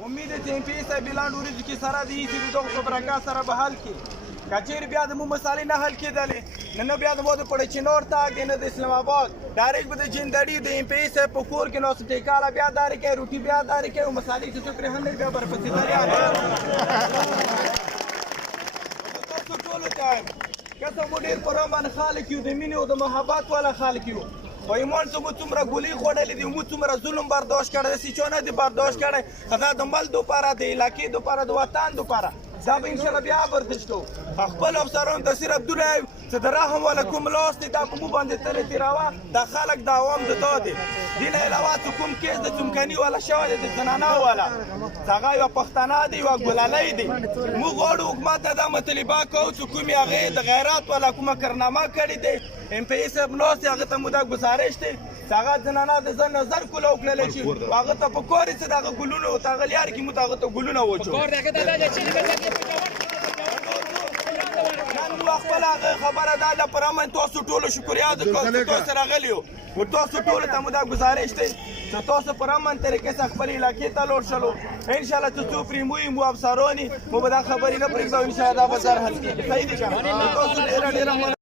امید چې ایم پی صاحب لاندې ورځو کې سره دی چې دغه خبرګا سره به حل کړي کچیر بیا د مو مسالې نه حل کېدلې نه بیا د مو د پړچینور تاګ دی نه د اسلام آباد ډایرکټ به د جندړي د ایم پی صاحب په کور کې نو ټیکاله بیا داري کوي روټي بیا داري کوي او مسالې چې څوک رهن بیا برپسې دریا تاسو ټول ته کته مو ډېر پرامن خلک یو د مینې او د محبت والا خلک یو خو ایمان څه مو څومره ګولۍ خوړلې دي مو څومره ظلم برداشت کړی داسې چا نه دي برداشت کړی خدا د ملک دپاره د علاقې دپاره د وطن دپاره دا به انشاءالله بیا برداشت کوو خپل افسرانو ته صرف دومره چې د رحم والا کوم لاس دی دا په مو باندې تلې تېراوه دا خلک د عوام د دا دی دې نه علاوه چې کوم کیس د څمکني والا شوی دی د زنانه والا هغه یوه پښتنه دی یوه ګلالۍ دی موږ غواړو حکومت ته دا مطالبات کوو چې کومې هغې د غیرت والا کومه کارنامه کړې دی ایم پی صاحب ناست دی هغه ته مو دا ګزارش دی چې هغه زنانه د ځان نظر کوله وکړلی شي هغه ته په کار چې د هغه ګلونه ورته هغه لیار کړي موږ هغه ته ګلونه وچو خپل خبره دا ده پرامن تاسو ټولو شکریا د تاسو راغلی یو تاسو ټولو ته مو دا ګزارش دی چې تاسو پرامن طریقې سره خپل علاقې ته لوړ شلو انشاءالله چې څو پرې مو مو افسران مو به دا خبرې نه پرېږدو انشاءالله دا به زر حل کېږي صحیح دی که تاسو ډېره